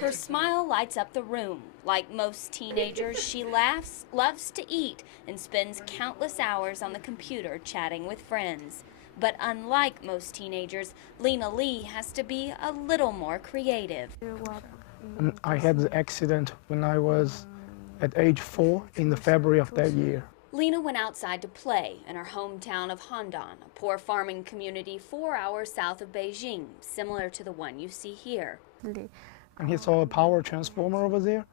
Her smile lights up the room. Like most teenagers, she laughs, loves to eat, and spends countless hours on the computer chatting with friends. But unlike most teenagers, Lena Lee has to be a little more creative. I had the accident when I was at age 4 in the February of that year. Lena went outside to play in her hometown of Handan, a poor farming community 4 hours south of Beijing, similar to the one you see here. And he saw a power transformer over there,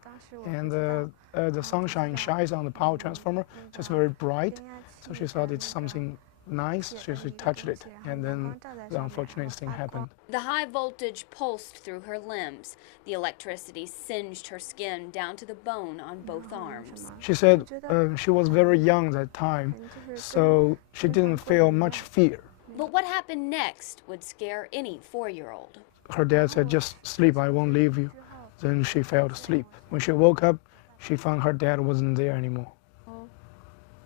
and the sunshine shines on the power transformer, so it's very bright. So she thought it's something nice, so she touched it, and then the unfortunate thing happened. The high voltage pulsed through her limbs. The electricity singed her skin down to the bone on both arms. She said she was very young that time, so she didn't feel much fear. But what happened next would scare any 4-year-old. Her dad said, "Just sleep, I won't leave you." Then she fell asleep. When she woke up, she found her dad wasn't there anymore.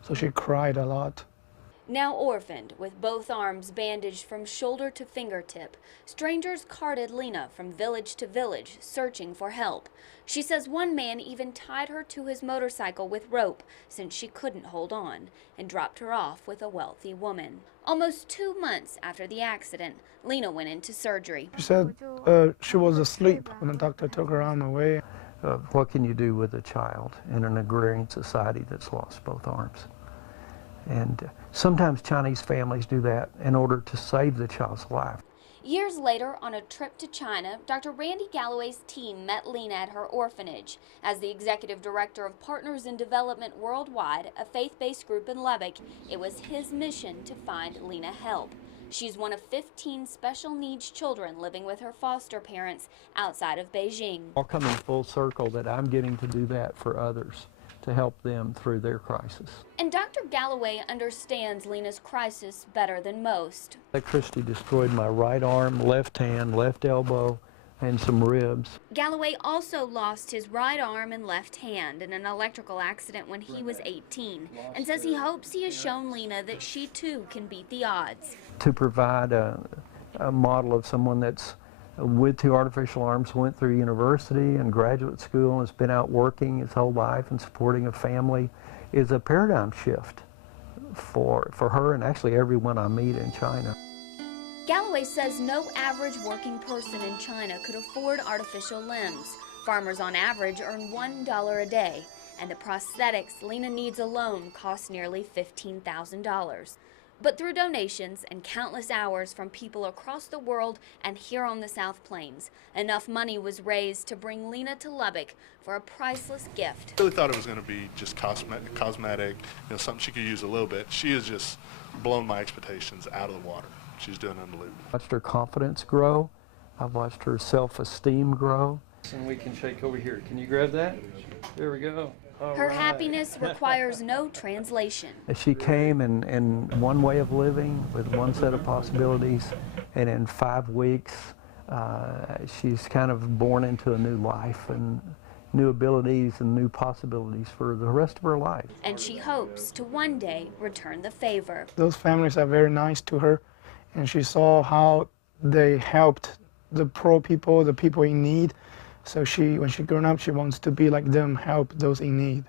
So she cried a lot. Now orphaned, with both arms bandaged from shoulder to fingertip, strangers carted Lena from village to village, searching for help. She says one man even tied her to his motorcycle with rope since she couldn't hold on, and dropped her off with a wealthy woman. Almost 2 months after the accident, Lena went into surgery. She said she was asleep when the doctor took her arm away. What can you do with a child in an agrarian society that's lost both arms? And sometimes Chinese families do that in order to save the child's life. Years later, on a trip to China, Dr. Randy Galloway's team met Lena at her orphanage. As the executive director of Partners in Development Worldwide, a faith-based group in Lubbock, it was his mission to find Lena help. She's one of 15 special needs children living with her foster parents outside of Beijing. All coming full circle that I'm getting to do that for others, to help them through their crisis. And Dr. Galloway understands Lena's crisis better than most. Electricity destroyed my right arm, left hand, left elbow, and some ribs. Galloway also lost his right arm and left hand in an electrical accident when he was 18, and says he hopes he has shown Lena that she too can beat the odds. To provide a model of someone that's with 2 artificial arms, went through university and graduate school and has been out working his whole life and supporting a family is a paradigm shift for her and actually everyone I meet in China. Galloway says no average working person in China could afford artificial limbs. Farmers on average earn $1 a day, and the prosthetics Lena needs alone cost nearly $15,000. But through donations and countless hours from people across the world and here on the South Plains, enough money was raised to bring Lena to Lubbock for a priceless gift. I really thought it was going to be just cosmetic, something she could use a little bit. She has just blown my expectations out of the water. She's doing unbelievable. I've watched her confidence grow. I've watched her self-esteem grow. And we can shake over here. Can you grab that? There we go. Her happiness requires no translation. She came in one way of living with one set of possibilities, and in 5 weeks she's kind of born into a new life and new abilities and new possibilities for the rest of her life. And she hopes to one day return the favor. Those families are very nice to her, and she saw how they helped the poor people, the people in need. So when she grown up, she wants to be like them, help those in need.